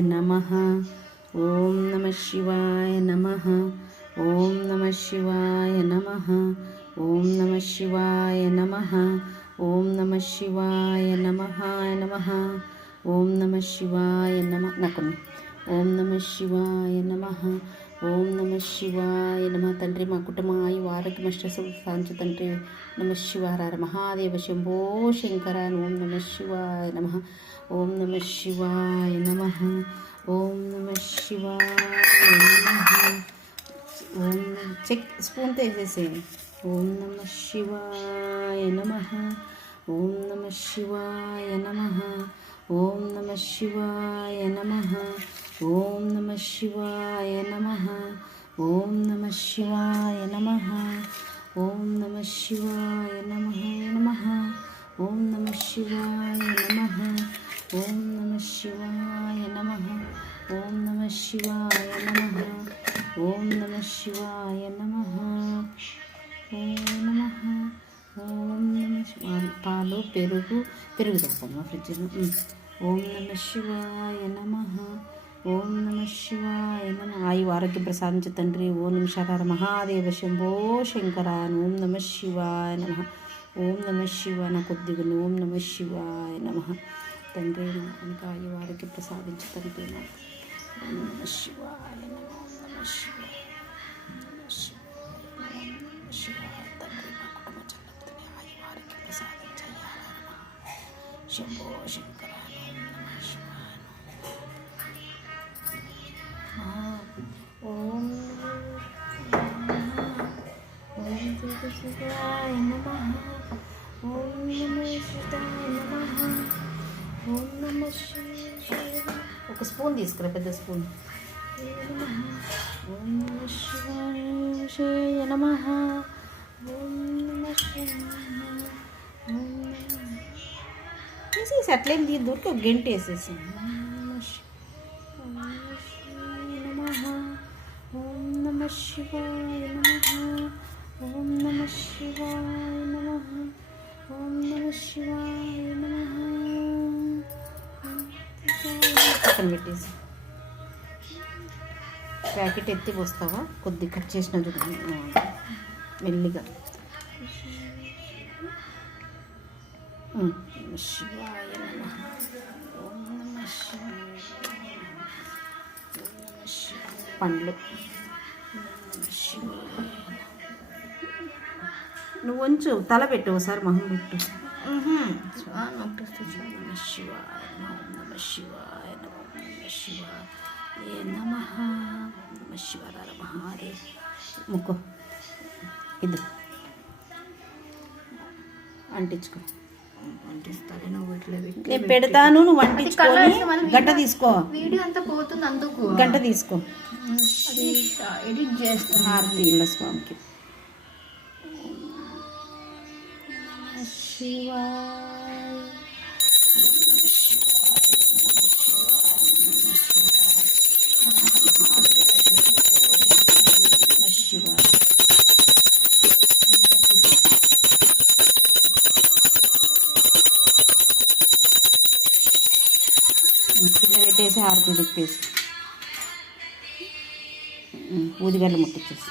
నమ. ఓం నమ శివాయ నమ. ఓం నమ శివాయ నమ. ఓం నమ శివాయ నమ. ఓం నమ శివాయ నమ. నమ ఓం నమ శివాయ నమ. నాకు ఓం నమ శివాయ నమ. ఓం నమ శివాయ నమ. తండ్రి మా కుటుంబం ఆయు సాంచు తండ్రి నమ శివారార మహాదేవ శంభో శంకర ఓం నమ శివాయ నమ. ఓం నమ శివాయ నమ. ఓం నమ శివాయ నమ. ఓం చెక్ స్పూన్తో వేసేసేయండి ఓం నమ శివాయ నమ. ఓం నమ శివాయ నమ. ఓం నమ శివాయ నమ. ఓం నమ శివాయ నమ. ఓం నమ శివాయ నమ. ఓం నమ శివాయ నమ నమ. ఓం నమ శివాయ నమ. ఓం నమ శివాయ నమ. ఓం నమ శివాయ నమ. ఓం నమ శివాయ నమ. ఓం నమ. ఓం నమ శివాయ. పాలు పెరుగు పెరుగు తెస్తాను ఫ్రిడ్జ్లో. ఓం నమ శివాయ నమ. ఓం నమ శివాయ నమ. ఆయు ఆరోగ్యం ప్రసాదించు తండ్రి. ఓం నమ శకార మహాదేవ శంభో శంకరాన్. ఓం నమ శివాయ నమ. ఓం నమ శివ నా కొద్దిగా ఓం నమ శివాయ నమ. తండ్రి ఇంకా ఆయు ఆరోగ్యం ప్రసాదించు తండ్రి ఓం నమ శివాయ నమ. ఓం నమ శివాయ నమ. శివాయ శివాయ నమ. ఓం నమ శివాయ నమ. ఓం నమ ఒక స్పూన్ తీసుకురా పెద్ద స్పూన్. ఓం నమ శివాయ నమ. ఓం నమ శివాయ ఓం నమ. తీసేసి అట్లేం తీయద్దు ఊరికే ఒక గంట వేసేసి. ఓం నమ శివాయ నమ. పక్కన పెట్టేసి. ప్యాకెట్ ఎత్తి పోస్తావా? కొద్ది కట్ చేసిన మెల్లిగా. శివాయ పండ్లు. నువ్వు వంచు తల పెట్టు ఒకసారి మొహం పెట్టు. ఓం నమ శివాయ నమ ఓం నమ శివాయ నమ ఓం నమ శివాయ ఏ నమ నమ శివరార మహాదేవ్ ముక్కు. ఇది అంటించుకో. నేను పెడతాను నువ్వు అంటించుకొని గంట తీసుకో. వీడియో అంతా పోతుంది అందుకు. గంట తీసుకో. ఎడిట్ చేస్తాను. హారతి ఇళ్ళ స్వామికి. శివాయ కింద పెట్టేసి. హారతి తిప్పేసి ఊదిగడ్డ ముట్టించేసి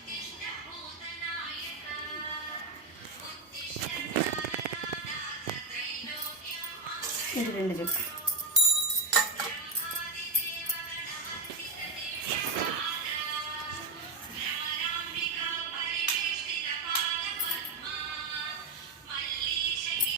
ఇది రెండు చెప్పు.